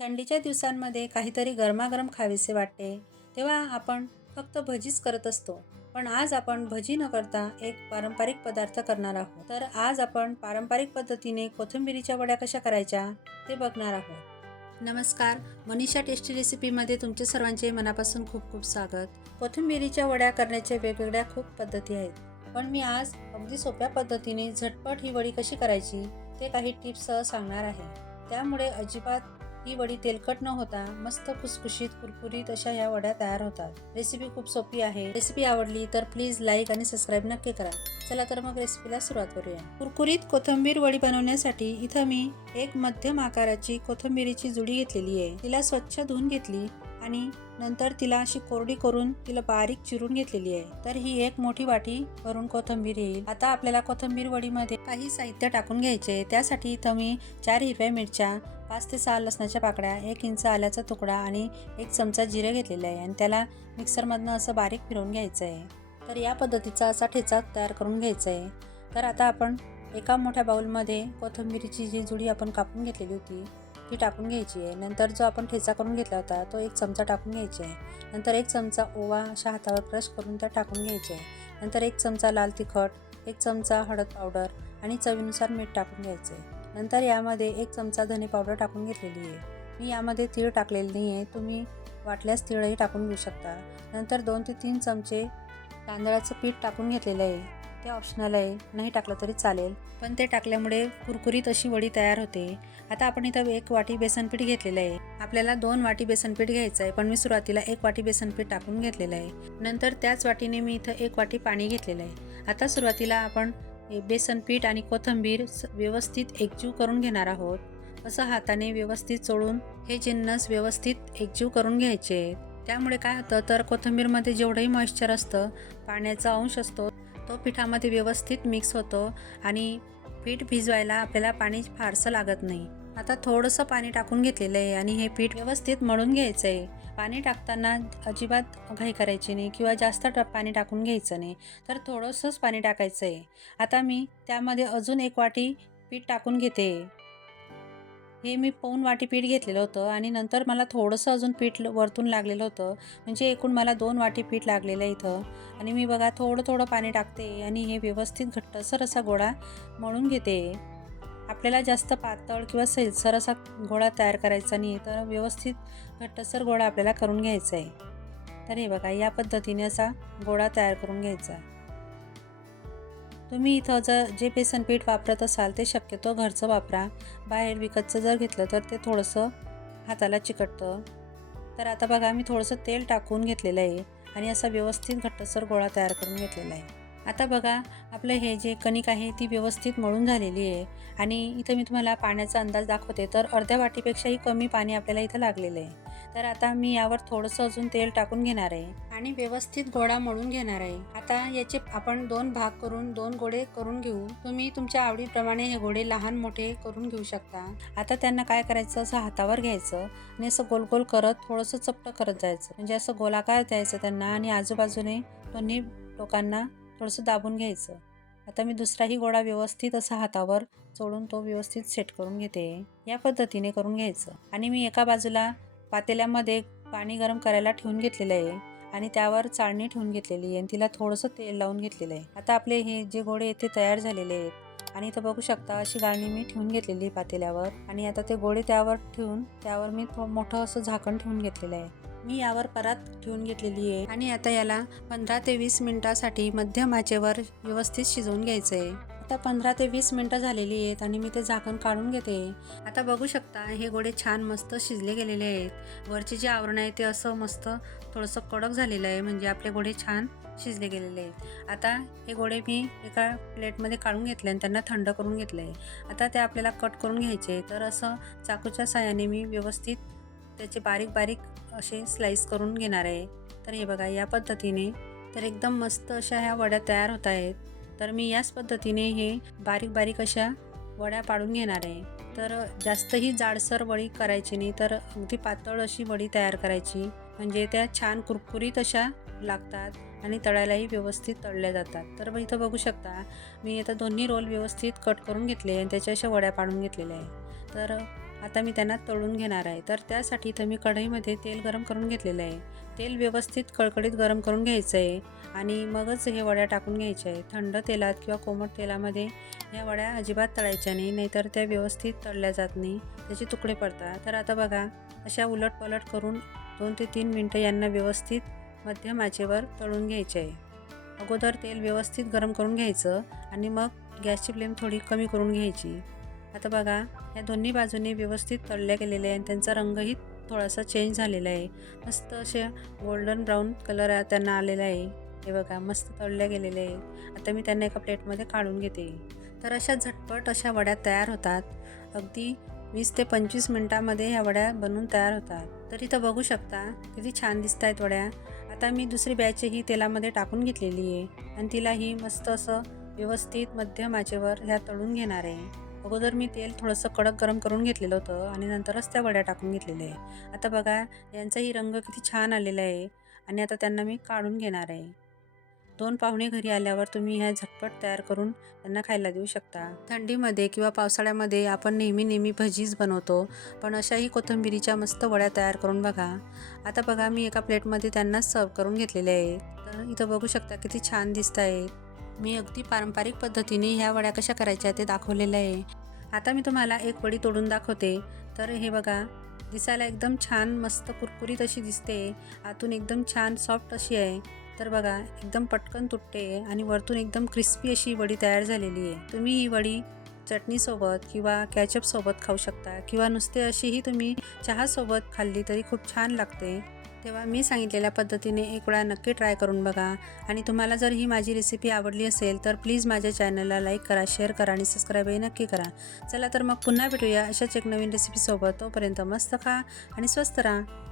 थंडीच्या दिवसांमध्ये काहीतरी गरमागरम खावेसे वाटते तेव्हा आपण फक्त भजीच करत असतो. पण आज आपण भजी न करता एक पारंपरिक पदार्थ करणार आहोत. तर आज आपण पारंपरिक पद्धतीने कोथिंबिरीच्या वड्या कशा करायच्या ते बघणार आहोत. नमस्कार, मनीषा टेस्टी रेसिपीमध्ये तुमचे सर्वांचे मनापासून खूप खूप स्वागत. कोथिंबिरीच्या वड्या करण्याच्या वेगवेगळ्या खूप पद्धती आहेत, पण मी आज अगदी सोप्या पद्धतीने झटपट ही वडी कशी करायची ते काही टिप्ससह सांगणार आहे. त्यामुळे अजिबात ही वडी तेलकट न होता मस्त खुसखुशीत कुरकुरीत अशा या वड्या तयार होतात. रेसिपी खूप सोपी आहे. रेसिपी आवडली तर प्लीज लाईक आणि सबस्क्राईब नक्की करा. चला तर मग रेसिपीला सुरुवात करूया. कुरकुरीत कोथिंबीर वडी बनवण्यासाठी इथं मी एक मध्यम आकाराची कोथिंबीरीची जुडी घेतलेली आहे. तिला स्वच्छ धुवून घेतली आणि नंतर तिला अशी कोरडी करून तिला बारीक चिरून घेतलेली आहे. तर ही एक मोठी वाटी भरून कोथिंबीर येईल. आता आपल्याला कोथिंबीर वडीमध्ये काही साहित्य टाकून घ्यायचे. त्यासाठी इथं मी 4 हिरव्या मिरच्या, 5 ते 6 लसणाच्या पाकळ्या, 1 इंच आल्याचा तुकडा आणि 1 चमचा जिरे घेतलेले आहे आणि त्याला मिक्सरमधनं असं बारीक फिरवून घ्यायचं आहे. तर या पद्धतीचा असा ठेचा तयार करून घ्यायचा आहे. तर आता आपण एका मोठ्या बाउलमध्ये कोथिंबीरीची जी जुडी आपण कापून घेतलेली होती ती टाकून घ्यायची आहे. नंतर जो आपण ठेचा करून घेतला होता तो 1 चमचा टाकून घ्यायचा आहे. नंतर 1 चमचा ओवा अशा हातावर क्रश करून त्या टाकून घ्यायचे आहे. नंतर 1 चमचा लाल तिखट, 1 चमचा हळद पावडर आणि चवीनुसार मीठ टाकून घ्यायचे आहे. नंतर यामध्ये 1 चमचा धने पावडर टाकून घेतलेली आहे. मी यामध्ये तीळ टाकलेले नाही आहे, तुम्ही वाटल्यास तीळही टाकून घेऊ शकता. नंतर 2 ते 3 चमचे तांदळाचं पीठ टाकून घेतलेलं आहे. ते ऑप्शनल आहे, नाही टाकलं तरी चालेल, पण ते टाकल्यामुळे कुरकुरीत अशी वडी तयार होते. आता आपण इथं 1 वाटी बेसनपीठ घेतलेलं आहे. आपल्याला 2 वाटी बेसनपीठ घ्यायचं आहे, पण मी सुरुवातीला 1 वाटी बेसनपीठ टाकून घेतलेलं आहे. नंतर त्याच वाटीने मी इथं 1 वाटी पाणी घेतलेलं आहे. आता सुरुवातीला आपण बेसनपीठ आणि कोथिंबीर व्यवस्थित एकजीव करून घेणार आहोत. असं हाताने व्यवस्थित चोळून हे जिन्नस व्यवस्थित एकजीव करून घ्यायचे. त्यामुळे काय होतं तर कोथिंबीरमध्ये जेवढंही मॉइश्चर असतं, पाण्याचा अंश असतो, तो पिठामध्ये व्यवस्थित मिक्स होतो आणि पीठ भिजवायला आपल्याला पाणी फारसं लागत नाही. आता थोडंसं पाणी टाकून घेतलेलं आहे आणि हे पीठ व्यवस्थित मळून घ्यायचं आहे. पाणी टाकताना अजिबात घाई करायची नाही किंवा जास्त पाणी टाकून घ्यायचं नाही, तर थोडंसंच पाणी टाकायचं आहे. आता मी त्यामध्ये अजून 1 वाटी पीठ टाकून घेते. हे मी पाऊण वाटी पीठ घेतलेलं होतं आणि नंतर मला थोडंसं अजून पीठ वरतून लागलेलं होतं, म्हणजे एकूण मला 2 वाटी पीठ लागलेलं आहे इथं. आणि मी बघा थोडं थोडं पाणी टाकते आणि हे व्यवस्थित घट्टसर असा गोळा मळून घेते. आपल्याला जास्त पातळ किंवा सैलसर असा गोळा तयार करायचा नाही, तर व्यवस्थित घट्टसर गोळा आपल्याला करून घ्यायचा आहे. तर हे बघा या पद्धतीने असा गोळा तयार करून घ्यायचा. तुम्ही इथं जे बेसन पीठ वापरत असाल ते शक्यतो घरचं वापरा. बाहेर विकतचं जर घेतलं तर ते थोडंसं हाताला चिकटतं. तर आता बघा मी थोडंसं तेल टाकून घेतलेलं आहे आणि असा व्यवस्थित घट्टसर गोळा तयार करून घेतलेला आहे. आता बघा आपलं हे जे कणिक आहे ती व्यवस्थित मळून झालेली आहे आणि इथं मी तुम्हाला पाण्याचा अंदाज दाखवते, तर अर्ध्या वाटीपेक्षाही कमी पाणी आपल्याला इथं लागलेलं आहे. तर आता मी यावर थोडंसं अजून तेल टाकून घेणार आहे आणि व्यवस्थित गोळा मळून घेणार आहे. आता याचे आपण 2 भाग करून 2 गोळे करून घेऊ. तुम्ही तुमच्या आवडीप्रमाणे हे गोळे लहान मोठे करून घेऊ शकता. आता त्यांना काय करायचं, असं हातावर घ्यायचं आणि असं गोल गोल करत थोडंसं चपटं करत जायचं, म्हणजे असं गोलाकार द्यायचं त्यांना आणि आजूबाजूने दोन्ही टोकांना थोडंसं दाबून घ्यायचं. आता मी दुसराही गोळा व्यवस्थित असा हातावर चोळून तो व्यवस्थित सेट करून घेते. या पद्धतीने करून घ्यायचं आणि मी एका बाजूला पातेल्यामध्ये पाणी गरम करायला ठेवून घेतलेलं आहे आणि त्यावर चाळणी ठेवून घेतलेली आहे आणि तिला थोडंसं तेल लावून घेतलेलं आहे. आता आपले हे जे गोळे आहेत ते तयार झालेले आहेत आणि इथं बघू शकता अशी गाळणी मी ठेवून घेतलेली आहे पातेल्यावर आणि आता ते गोळे त्यावर ठेवून त्यावर मी मोठं असं झाकण ठेवून घेतलेलं आहे. मी यावर परात ठेवून घेतलेली आहे आणि आता याला 15 ते 20 मिनिटासाठी मध्यम आचेवर व्यवस्थित शिजवून घ्यायचं आहे. आता 15 ते 20 मिनिटं झालेली आहेत आणि मी ते झाकण काढून घेते. आता बघू शकता हे गोळे छान मस्त शिजले गेलेले आहेत. वरचे जे आवरण आहे ते असं मस्त थोडंसं कडक झालेलं आहे, म्हणजे आपले गोळे छान शिजले गेलेले आहेत. आता हे गोळे मी एका प्लेटमध्ये काढून घेतले आणि त्यांना थंड करून घेतलं आहे. आता ते आपल्याला कट करून घ्यायचे. तर असं चाकूच्या साहाय्याने मी व्यवस्थित त्याचे बारीक बारीक असे स्लाइस करून घेणार आहे. तर हे बघा या पद्धतीने तर एकदम मस्त अशा ह्या वड्या तयार होत आहेत. तर मी याच पद्धतीने हे बारीक बारीक अशा वड्या पाडून घेणार आहे. तर जास्तही जाडसर वडी करायची नाही, तर अगदी पातळ अशी वडी तयार करायची, म्हणजे त्या छान कुरकुरीत अशा लागतात आणि तळायलाही व्यवस्थित तळल्या जातात. तर इथं बघू शकता मी आता दोन्ही रोल व्यवस्थित कट करून घेतले आणि त्याच्या अशा वड्या पाडून घेतलेल्या आहे. तर आता मी त्यांना तळून घेणार आहे. तर त्यासाठी इथं मी कढईमध्ये तेल गरम करून घेतलेलं आहे. तेल व्यवस्थित कळकळीत गरम करून घ्यायचं आहे आणि मगच हे वड्या टाकून घ्यायच्या आहे. थंड तेलात किंवा कोमट तेलामध्ये ह्या वड्या अजिबात तळायच्या नाही, नाहीतर त्या व्यवस्थित तळल्या जात नाही, त्याचे तुकडे पडतात. तर आता बघा, अशा उलटपलट करून 2 ते 3 मिनटं यांना व्यवस्थित मध्यम आचेवर तळून घ्यायचे आहे. अगोदर तेल व्यवस्थित गरम करून घ्यायचं आणि मग गॅसची फ्लेम थोडी कमी करून घ्यायची. आता बघा, या दोन्ही बाजूने व्यवस्थित तळल्या गेलेल्या आहे आणि त्यांचा रंगही थोडासा चेंज झालेला आहे. मस्त असे गोल्डन ब्राऊन कलर त्यांना आलेला आहे. हे बघा, मस्त तळल्या गेलेल्या आहे. आता मी त्यांना एका प्लेटमध्ये काढून घेते. तर अशा झटपट अशा वड्या तयार होतात. अगदी 20 ते 25 मिनटामध्ये ह्या वड्या बनवून तयार होतात. तर इथं बघू शकता किती छान दिसत आहेत वड्या. आता मी दुसरी बॅचही तेलामध्ये टाकून घेतलेली आहे आणि तिलाही मस्त असं व्यवस्थित मध्यम आचेवर ह्या तळून घेणार आहे. अगोदर मी तेल थोडंसं कडक गरम करून घेतलेलं होतं आणि नंतरच त्या वड्या टाकून घेतलेल्या आहे. आता बघा, यांचाही रंग किती छान आलेला आहे आणि आता त्यांना मी काढून घेणार आहे. 2 पाहुणे घरी आल्यावर तुम्ही ह्या झटपट तयार करून त्यांना खायला देऊ शकता. थंडीमध्ये किंवा पावसाळ्यामध्ये आपण नेहमी भजीच बनवतो, पण अशाही कोथिंबिरीच्या मस्त वड्या तयार करून बघा. आता बघा, मी एका प्लेटमध्ये त्यांना सर्व करून घेतलेले आहेत. तर इथं बघू शकता किती छान दिसत आहेत. मी अगदी पारंपरिक पद्धतीने ह्या वड्या कशा करायच्या ते दाखवलेलं आहे. आता मी तुम्हाला एक वडी तोडून दाखवते. तर हे बघा, दिसायला एकदम छान मस्त कुरकुरीत अशी दिसते. आतून एकदम छान सॉफ्ट अशी आहे. तर बघा, एकदम पटकन तुटते आणि वरतून एकदम क्रिस्पी अशी वडी तयार झालेली आहे. तुम्ही ही वडी चटणीसोबत किंवा कॅचअपसोबत खाऊ शकता किंवा नुसते अशीही तुम्ही चहासोबत खाल्ली तरी खूप छान लागते. तेव्हा मी सांगितलेल्या पद्धतीने एक वेळा नक्की ट्राय करून बघा. आणि तुम्हाला जर ही माझी रेसिपी आवडली असेल तर प्लीज माझ्या चॅनलला लाईक करा, शेअर करा आणि सबस्क्राईबही नक्की करा. चला तर मग पुन्हा भेटूया अशाच एक नवीन रेसिपीसोबत. तोपर्यंत मस्त खा आणि स्वस्त राहा.